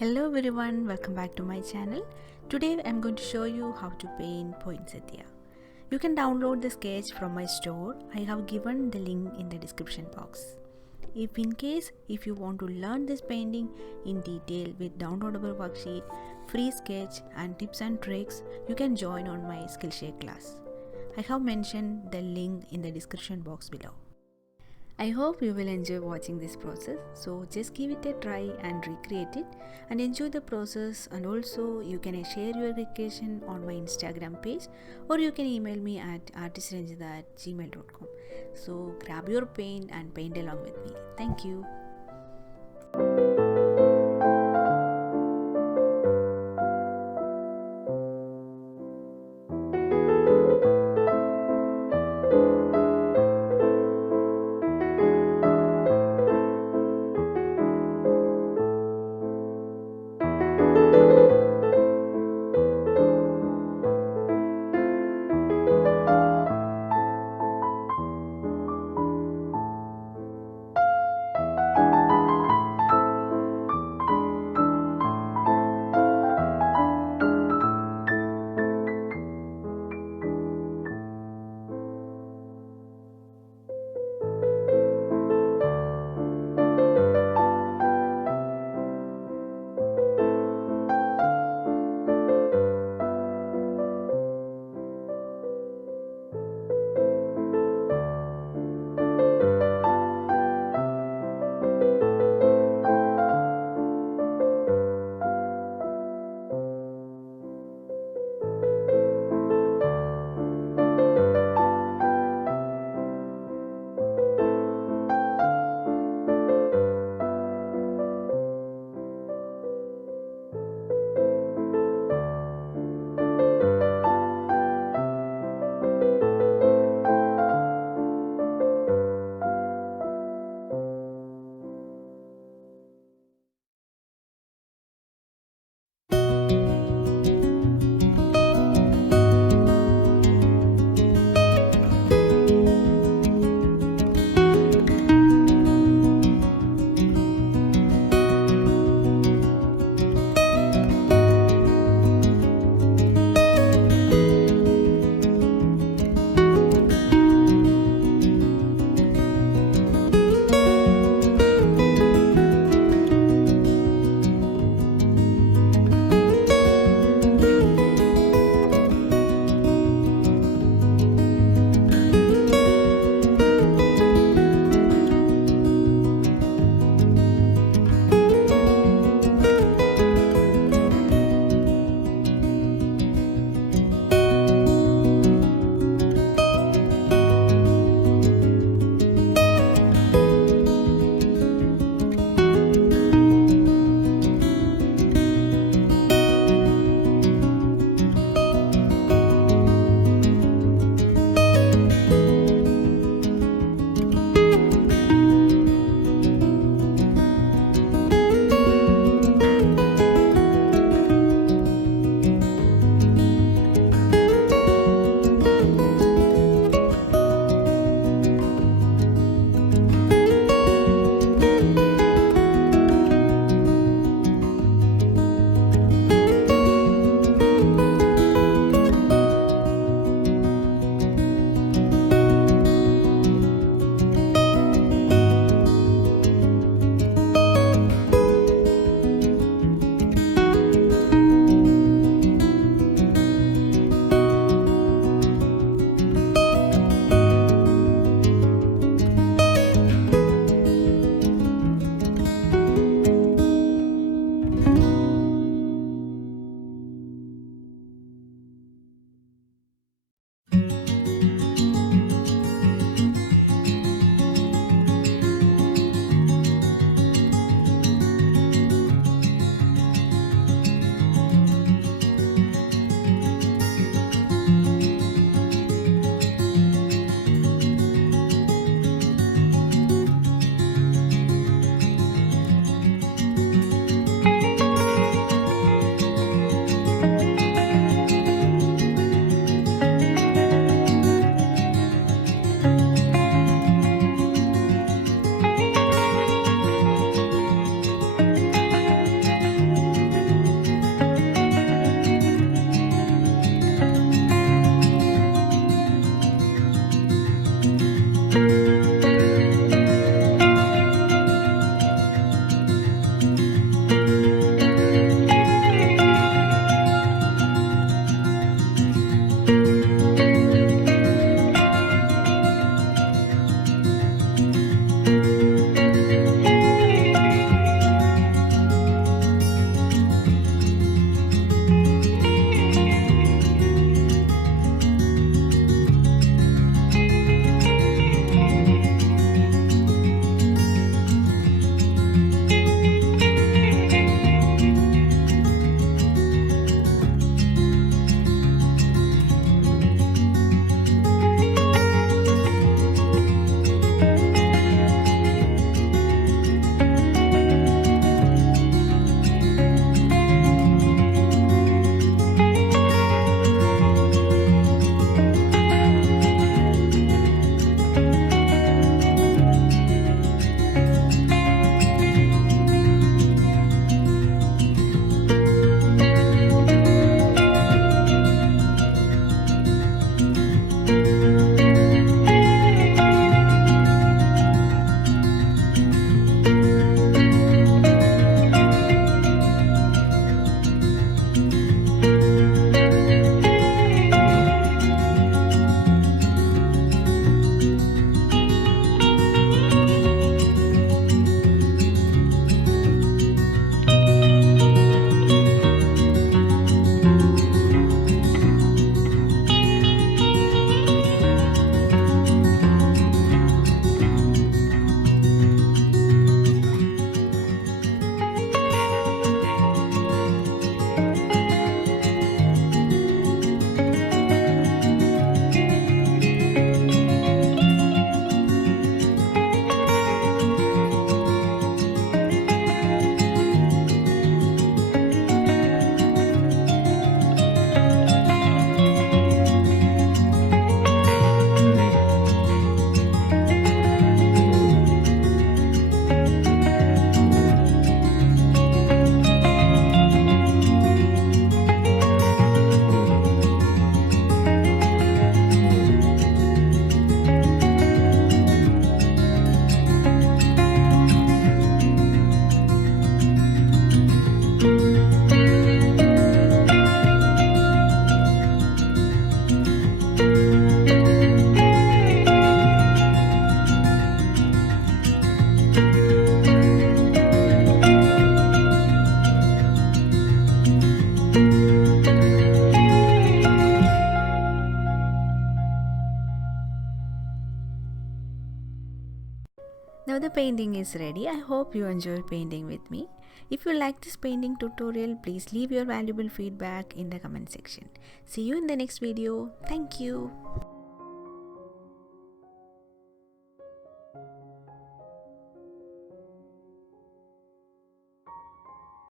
Hello everyone, welcome back to my channel. Today I'm going to show you how to paint poinsettia. You can download the sketch from my store. I have given the link in the description box. If you want to learn this painting in detail with downloadable worksheet, free sketch and tips and tricks, you can join on my Skillshare class. I have mentioned the link in the description box below. I hope you will enjoy watching this process, so just give it a try and recreate it and enjoy the process. And also you can share your recreation on my Instagram page, or you can email me at artistrenjitha@gmail.com. So grab your paint and paint along with me. Thank you. Now the painting is ready. I hope you enjoyed painting with me. If you like this painting tutorial, please leave your valuable feedback in the comment section. See you in the next video. Thank you.